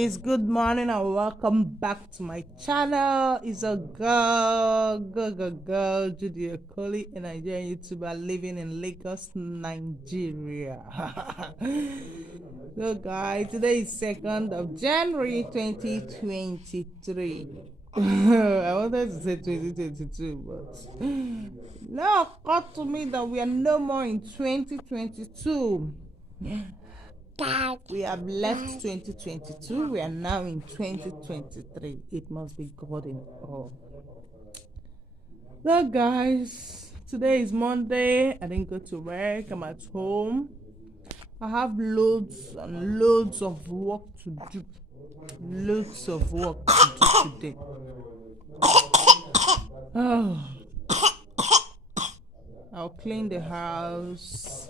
guys, good morning and welcome back to my channel. It's a girl, Judy Okoli, a Nigerian YouTuber living in Lagos, Nigeria. So guys, today is 2nd of January 2023. I wanted to say 2022, but now occurred to me that we are no more in 2022. We have left 2022. We are now in 2023. It must be God in all. So, guys, today is Monday. I didn't go to work. I'm at home. I have loads and loads of work to do. Loads of work to do today. Oh, I'll clean the house.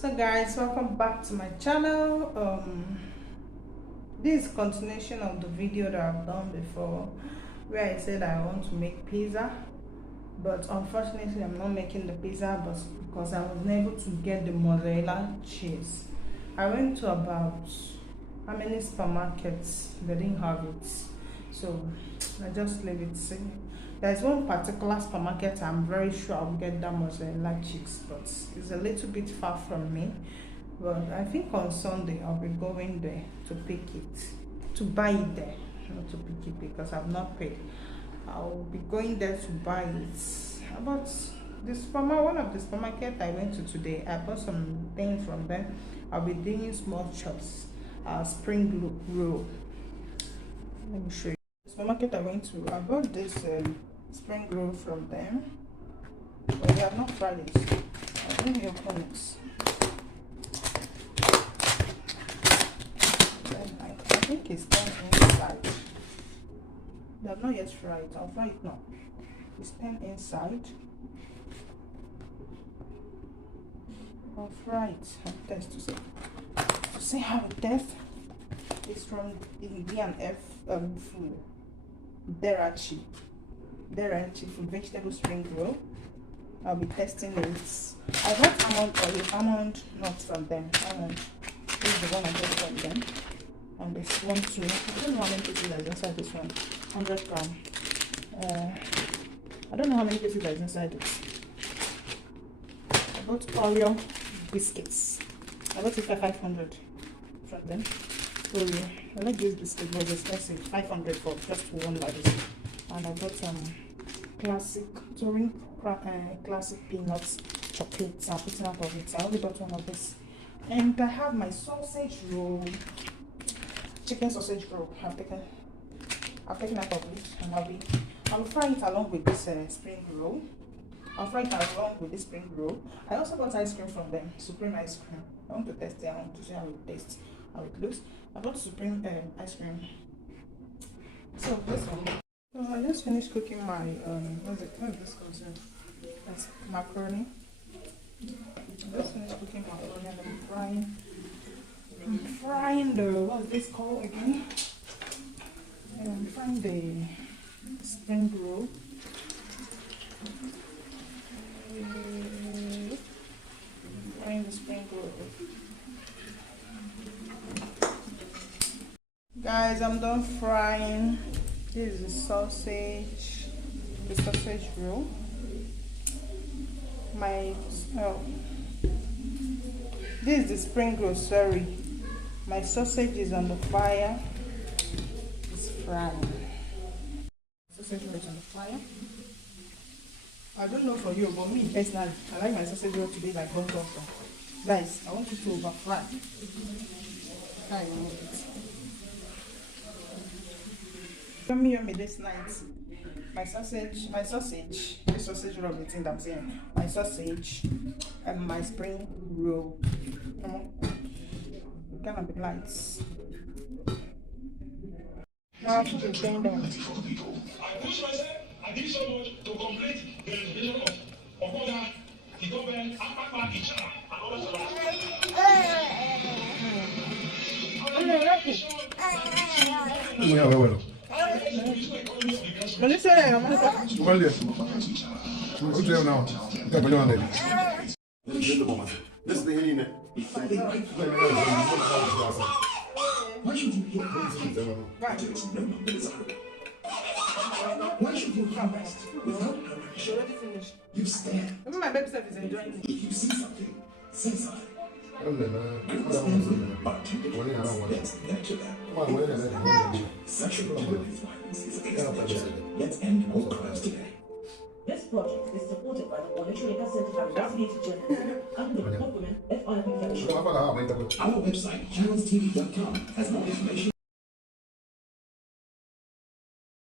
So guys, welcome back to my channel. This is continuation of the video that I've done before, where I said I want to make pizza, but unfortunately I'm not making the pizza, but because I wasn't able to get the mozzarella cheese. I went to about how many supermarkets, they didn't have it, so I just leave it. See, there's one particular supermarket I'm very sure I'll get that mozzarella cheese, but it's a little bit far from me. But I think on Sunday I'll be going there to pick it, to buy it there, not to pick it because I've not paid. I'll be going there to buy it. But one of the supermarket I went to today, I bought some things from them. I'll be doing small chops, spring roll. Let me show you. The supermarket I went to, I bought this spring roll from them, but they have not fried it. I didn't open it. I think it's done inside. They have not yet fried. I'll fry it now. It's done inside. I'll fry it. I'll test to see how it tastes. It's from the B&F food. Derachi food vegetable spring roll. I'll be testing it. I got almond nuts from them. Almond. This is the one I got from them. And this one too. I don't know how many pieces is inside this one. 100 gram. I don't know how many pieces is inside it. I got Oreo biscuits. I got it for 500 from them. Oreo. I like this biscuit, but it's expensive. 500 for just one like this. And I got classic Turing classic peanuts chocolates. I'm putting out of it. I only got one of this. And I have my sausage roll. Chicken sausage roll. I've taken out of it, and I'll fry it along with this spring roll. I'll fry it along with this spring roll. I also got ice cream from them, Supreme ice cream. I want to test it. I want to see how it tastes, how it looks. I got Supreme ice cream. So this one. So I just finished cooking my what is this called? That's macaroni. I just finished cooking macaroni and I'm frying the, what is this called again? I'm frying the spring roll. Frying the spring roll. Guys, I'm done frying. This is the sausage roll. This is the spring roll, sorry. My sausage is on the fire. It's frying. Sausage roll is on the fire. I don't know for you, but me personally, I like my sausage roll to be like hot sauce. Guys, I want you to over fry. I want it. Yummy this night. This sausage roll, the thing that I'm saying. My sausage and my spring roll. Gonna be lights. Now to be turned on. I push myself. I did so much to complete the revision of Okoda, the government, Akpakpa, Ichara, and other Why should you hear Why should you come rest without direction? Already finished. You stand. Even my baby self is enjoying it. If you see something, say something. Let's get to that. Sexual violence is against nature. Let's end all crimes today. This project is supported by the Monetary Certified Investigative Journalism and the Report Women FIP Fellowship. Our website, channelstv.com, has more information.